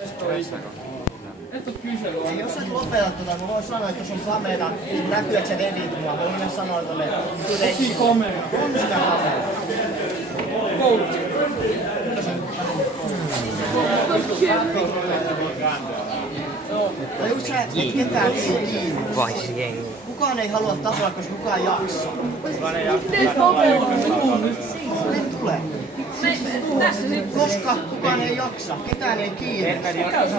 Ei, jos et lopeta tota, mä voin sanoa, että jos on kamera, näkyy, että se vedit mua. Voin mennä sanoa tolle, että tosi kamera. On sitä kamera. Koulutus. Ja just se, että ketään ei kiinni. Kukaan ei halua tasoa, koska kukaan jaksaa. Ne tulee. Koska kukaan ei jaksa, ketään ei kiinni. Miten se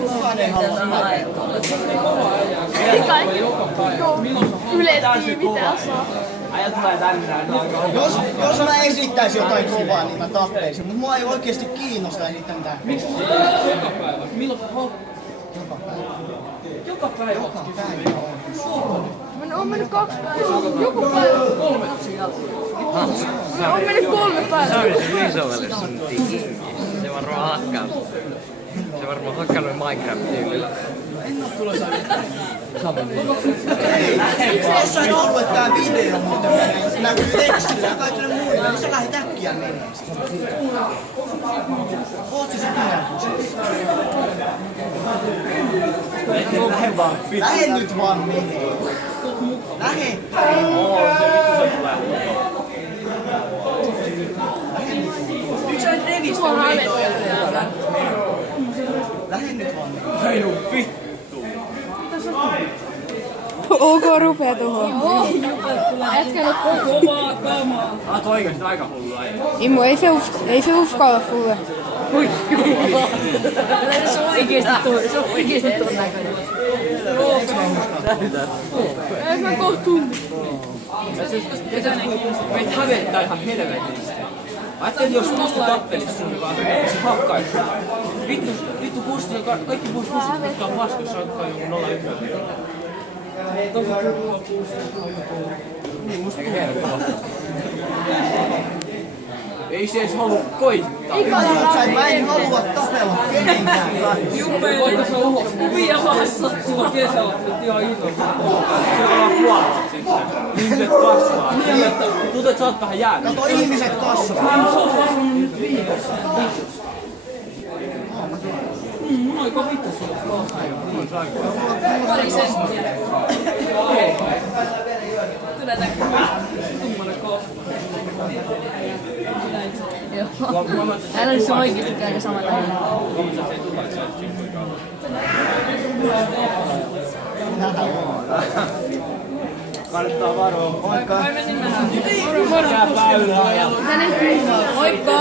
Kukaan ei halua. Ei kaikki ylettiivi tässä. Jos mä esittäisin jotain kovaa, niin mä tappeisin, mutta mua ei oikeesti kiinnosta esittää mitään. Miksi? Joka päivä. Milloin? Joka päivä. Joka päivä on. On mennyt 2 päivää. Joku päivä. 3. On mennyt 3 päivää. Se varmaan hakkaa. Se varmaan hakkanut Minecraft-tyylillä. En oo tulossa Jossain on ollut, että tää video muuten menee. Näkyy tekstillä ja kaikille muille, niin sä lähet äkkiä menee. Oot sä sitä? Lähe nyt vaan menee. Lähe! Nyt sä olet revistä videoja. Lähe nyt vaan menee. Ei oo vittu. OK, rupee tuohon. Ätkä nyt Kovaa kamaa. Oot oikeesti aika hullu aina. Immo, ei se uskalla sulle. Se on oikeesti tuon näköinen. Ei mä kohtuun. Meitä hävettää ihan helvetistä. Ajattelin, jos Kusti tappelis sun kanssa, se hakkaisi. Vittu Kusti, kaikki muut Kustit, jotka on paskassa, jotka on joku 0,1. Niin musta helppoa. Ei se edes halua koittaa. Mä en halua tapella kenenkään kanssa. Juppe, voitais olla kuvia vahassa sulla kesäottelut ihan iso. Se ollaan puolesta sitten. Ihmiset kasvaa. Tuntuu, että sä oot vähän jäänyt. Kato, ihmiset kasvaa. Se on kasvanut nyt viikossa. Mun aika vittu sulla. Pari senttiä. Okei. Tulee näkyy. Tummanen kasvu. Joo. Älä nyt se oikeesti käydä samalla tavalla. Kannattaa varoa. Moikka. Moikka!